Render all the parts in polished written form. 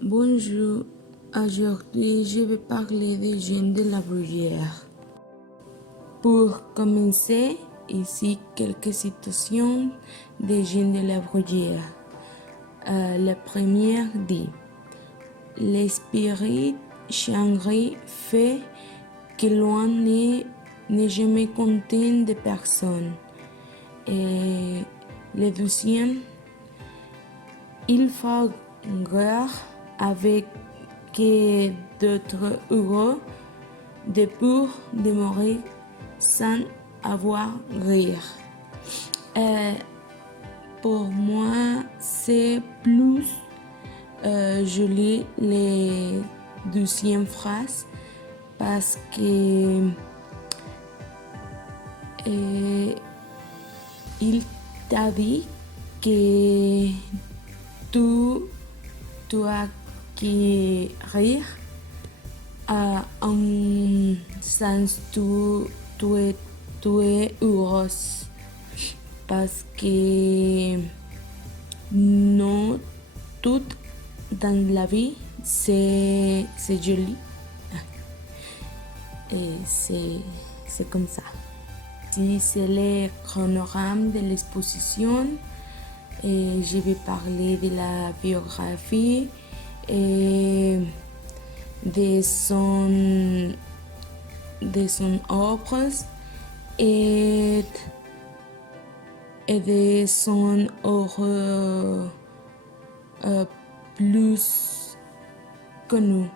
Bonjour, aujourd'hui je vais parler des Jean de la Bruyère. Pour commencer, ici quelques citations des Jean de la Bruyère. La première dit: l'esprit changé fait que l'on n'est jamais content de personne. Et le deuxième: il faut guerre avec que d'autres heureux de pour demeurer sans avoir rire. Pour moi, c'est plus joli les deuxième phrase parce que il t'a dit que tu as que rire en sens tu es heureuse parce que non tout dans la vie c'est joli et c'est comme ça. Si c'est le chronogramme de l'exposition, et je vais parler de la biographie et de son œuvre et de son œuvre plus connu.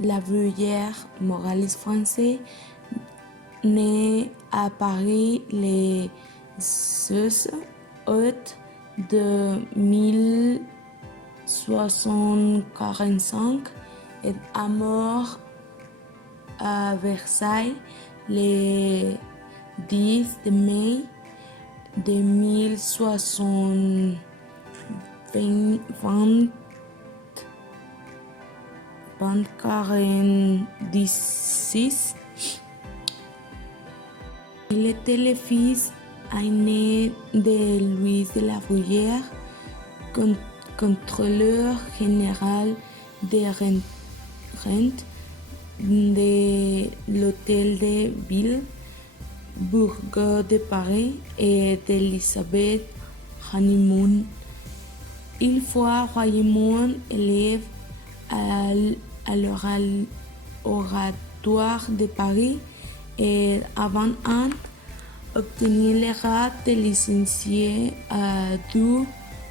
La Bruyère, moraliste français, né à Paris le 16 août de 1645 et est mort à Versailles le 10 mai de 1646. Il était le fils aîné de Louis de la Bruyère, contrôleur général des rentes de l'hôtel de ville, Bourgogne de Paris, et d'Elisabeth Honeymoon. Il fut royalement élève à l'Oratoire de Paris et avant obtenir le grade de licencié du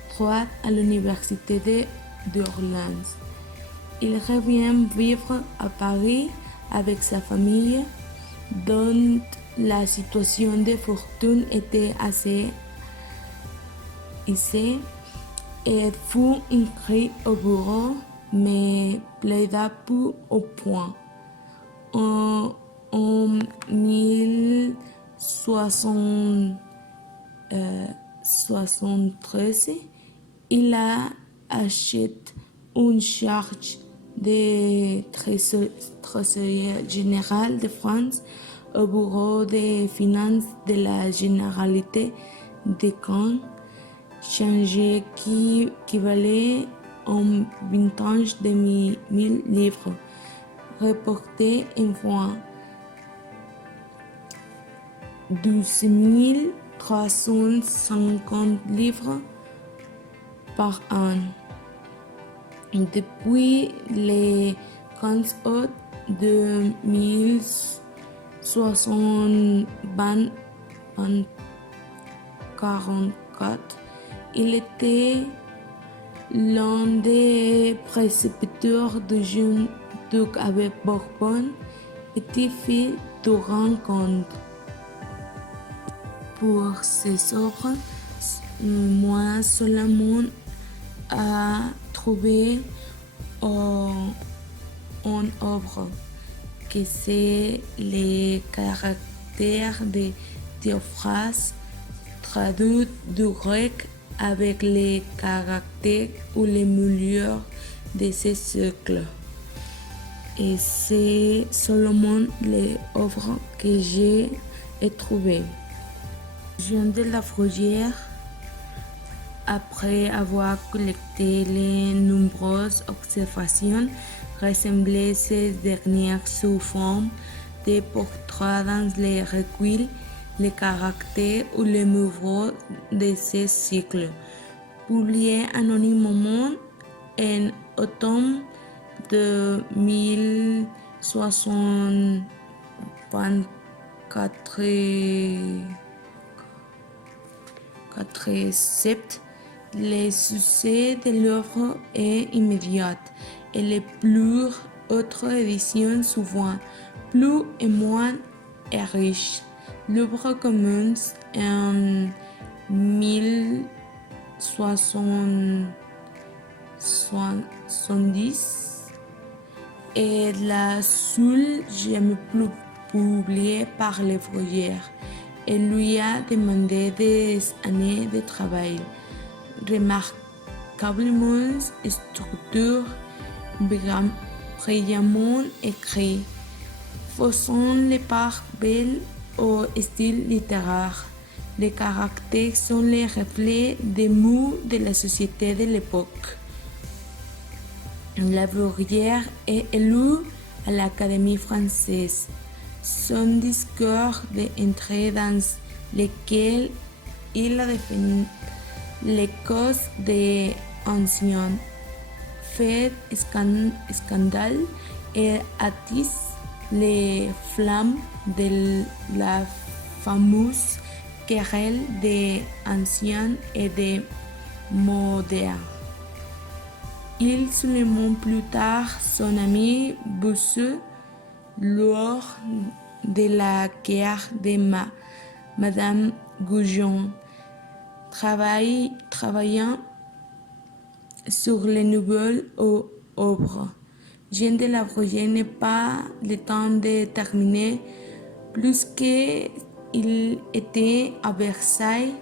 droit à l'université d'Orléans. Il revient vivre à Paris avec sa famille, dont la situation de fortune était assez aisée, et fut inscrit au bureau, mais plaida peu au point. En 1673, il a acheté une charge de trésorier général de France au bureau des finances de la généralité de Caen, change qui valait en vintage de 1000 livres, reporté en francs 12 350 livres par an. Depuis le 15 août de 1644, il était l'un des précepteurs de jeune duc avec Bourbon, petit-fils du rencontre. Pour ses œuvres, moi seulement a trouvé en œuvre que c'est les caractères de Théophraste traduits du grec avec les caractères ou les moulures de ce siècle. Et c'est seulement les œuvres que j'ai trouvées. Jean de la Bruyère après avoir collecté les nombreuses observations, rassemblées ces dernières sous forme de portraits dans les recueils, les caractères ou les mouvements de ces cycles, publiés anonymement en automne de 1647. Le succès de l'œuvre est immédiat et les plus autres éditions souvent plus et moins riches. L'œuvre commence en 1670 et la seule jamais plus publiée par l'ouvrier. Elle lui a demandé des années de travail, remarquablement structuré, brillamment écrit, faisant les parts belles au style littéraire. Les caractères sont les reflets des maux de la société de l'époque. La Bruyère est élue à l'Académie française. Son discours d'entrée dans lequel il a défini les causes des anciens fait scandale et attise les flammes de la fameuse querelle des anciens et des modernes. Il souligne plus tard son ami Bossuet lors de la guerre de Madame Goujon, travaillant sur les nouvelles œuvres. Jean de la Bruyère n'a pas le temps de terminer, puisqu'il était à Versailles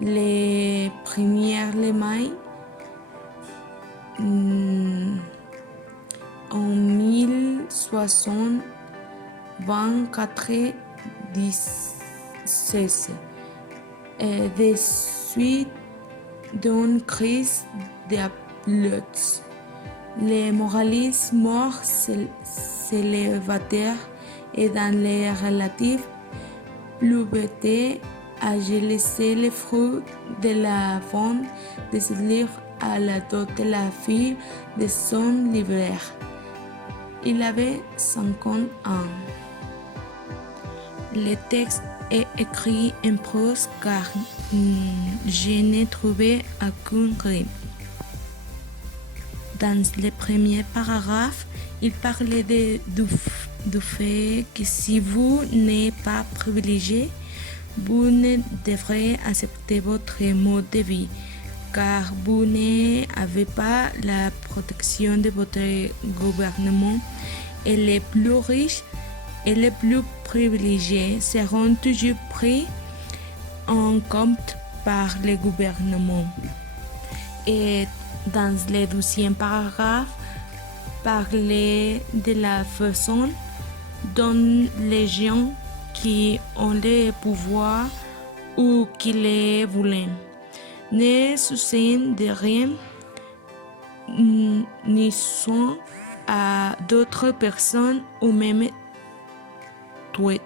le 1er mai en 1624 des suites d'une crise d'applaudissements. Les moralistes morts célibataires et dans les relatives pauvreté a laissé les fruits de la vente de ce livre à la dot de la fille de son libraire. Il avait 50 ans. Le texte est écrit en prose car je n'ai trouvé aucun rythme. Dans le premier paragraphe, il parlait du fait que si vous n'êtes pas privilégié, vous ne devrez accepter votre mode de vie, car vous n'avez pas la protection de votre gouvernement, et les plus riches et les plus privilégiés seront toujours pris en compte par le gouvernement. Et dans le 12e paragraphe, parler de la façon dont les gens qui ont le pouvoir ou qui le voulaient ne soucient de rien ni sont à d'autres personnes ou même tués.